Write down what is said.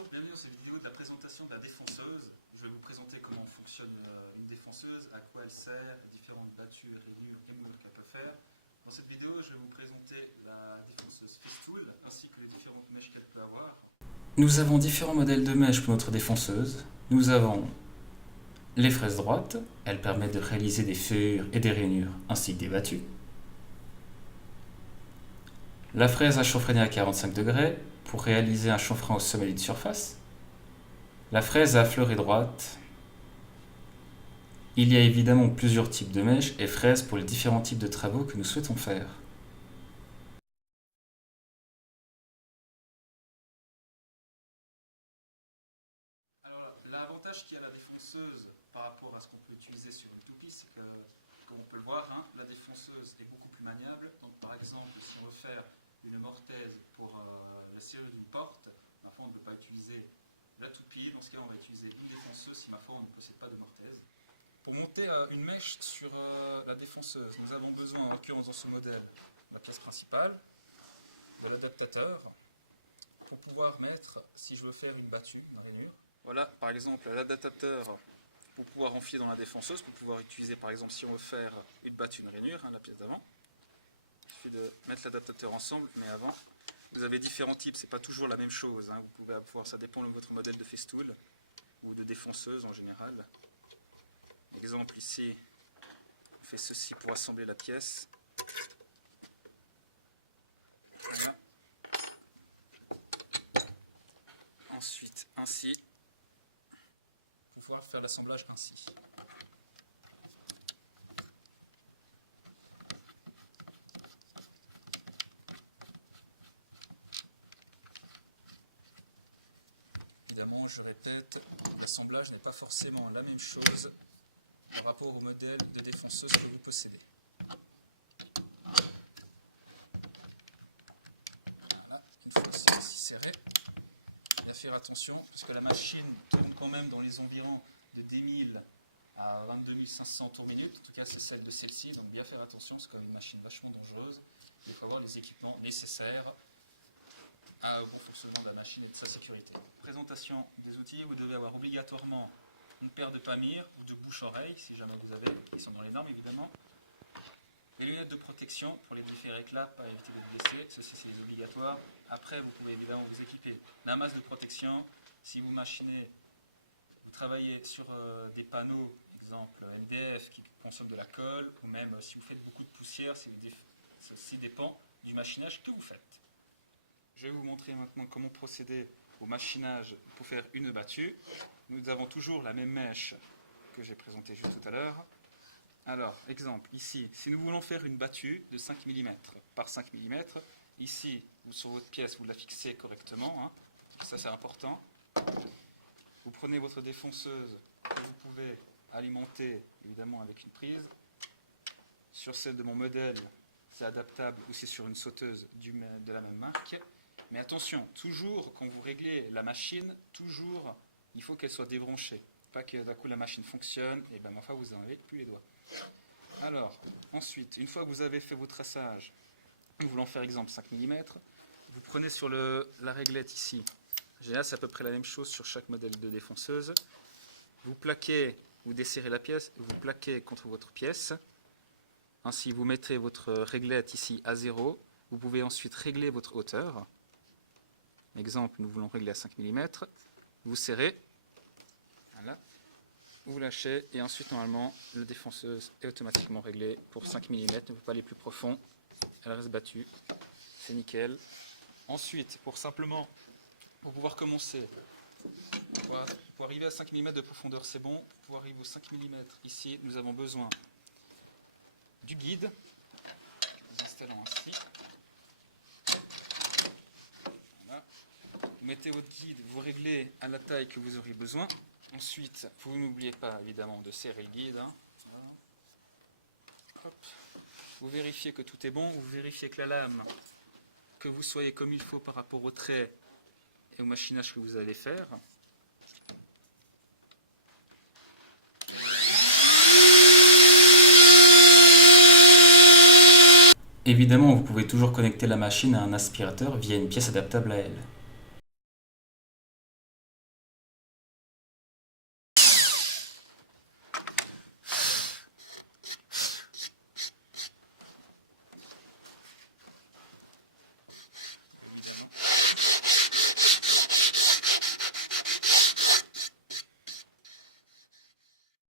Bonjour, bienvenue dans cette vidéo de la présentation de la défonceuse. Je vais vous présenter comment fonctionne une défonceuse, à quoi elle sert, les différentes battues, rainures, remouvres qu'elle peut faire. Dans cette vidéo, je vais vous présenter la défonceuse Festool ainsi que les différentes mèches qu'elle peut avoir. Nous avons différents modèles de mèches pour notre défonceuse. Nous avons les fraises droites, elles permettent de réaliser des feuillures et des rainures ainsi que des battues. La fraise à chanfreiner à 45 degrés pour réaliser un chanfrein au sommet d'une surface. La fraise à fleuret droite. Il y a évidemment plusieurs types de mèches et fraises pour les différents types de travaux que nous souhaitons faire. Alors, l'avantage qu'il y a à la défonceuse par rapport à ce qu'on peut utiliser sur une toupie, c'est que, comme on peut le voir, la défonceuse est beaucoup plus maniable. Donc, par exemple, si on veut faire une mortaise pour la serrure d'une porte, ma foi, on ne peut pas utiliser la toupie. Dans ce cas, on va utiliser une défonceuse si ma foi, on ne possède pas de mortaise. Pour monter une mèche sur la défonceuse, nous avons besoin, en l'occurrence dans ce modèle, de la pièce principale, de l'adaptateur, pour pouvoir mettre, si je veux faire une battue, une rainure. Voilà, par exemple, l'adaptateur pour pouvoir enfiler dans la défonceuse, pour pouvoir utiliser, par exemple, si on veut faire une battue, une rainure, la pièce d'avant. Il suffit de mettre l'adaptateur ensemble, mais avant, vous avez différents types, c'est pas toujours la même chose. Vous pouvez avoir, ça dépend de votre modèle de festool ou de défonceuse en général. Exemple ici, on fait ceci pour assembler la pièce. Voilà. Ensuite, ainsi, pour pouvoir faire l'assemblage ainsi. Évidemment, je répète, l'assemblage n'est pas forcément la même chose par rapport au modèle de défonceuse que vous possédez. Voilà, une fois ceci serré, et à faire attention, puisque la machine tourne quand même dans les environs de 10 000 à 22 500 tours minute, en tout cas c'est celle de celle-ci, donc bien faire attention, c'est quand même une machine vachement dangereuse. Il faut avoir les équipements nécessaires au bon fonctionnement de la machine et de sa sécurité. Présentation des outils, vous devez avoir obligatoirement une paire de pamires ou de bouche-oreille, si jamais vous avez, qui sont dans les normes évidemment. Les lunettes de protection pour les différents éclats, pas éviter de vous blesser, ceci c'est obligatoire. Après, vous pouvez évidemment vous équiper d'un masque de protection. Si vous machinez, vous travaillez sur des panneaux, exemple MDF, qui consomment de la colle, ou même si vous faites beaucoup de poussière, ceci dépend du machinage que vous faites. Je vais vous montrer maintenant comment procéder au machinage pour faire une battue. Nous avons toujours la même mèche que j'ai présentée juste tout à l'heure. Alors, exemple, ici, si nous voulons faire une battue de 5 mm par 5 mm, ici, sur votre pièce, vous la fixez correctement, ça c'est important. Vous prenez votre défonceuse que vous pouvez alimenter évidemment avec une prise. Sur celle de mon modèle, c'est adaptable ou c'est sur une sauteuse de la même marque. Mais attention, toujours quand vous réglez la machine, toujours il faut qu'elle soit débranchée. Pas que d'un coup la machine fonctionne et ben enfin vous n'enlevez plus les doigts. Alors, ensuite, une fois que vous avez fait vos traçages, nous voulons faire exemple 5 mm, vous prenez sur la réglette ici. En général, c'est à peu près la même chose sur chaque modèle de défonceuse. Vous plaquez, vous desserrez la pièce, vous plaquez contre votre pièce. Ainsi, vous mettez votre réglette ici à 0. Vous pouvez ensuite régler votre hauteur. Exemple, nous voulons régler à 5 mm. Vous serrez. Voilà. Vous lâchez. Et ensuite, normalement, la défonceuse est automatiquement réglée pour 5 mm. Ne peut pas aller plus profond. Elle reste battue. C'est nickel. Ensuite, pour pouvoir commencer, pour arriver à 5 mm de profondeur, c'est bon. Pour pouvoir arriver aux 5 mm, ici, nous avons besoin du guide. Nous installons ainsi. Voilà. Vous mettez votre guide, vous réglez à la taille que vous aurez besoin. Ensuite, vous n'oubliez pas évidemment de serrer le guide. Voilà. Hop. Vous vérifiez que tout est bon, vous vérifiez que la lame, que vous soyez comme il faut par rapport au trait et au machinage que vous allez faire. Évidemment, vous pouvez toujours connecter la machine à un aspirateur via une pièce adaptable à elle.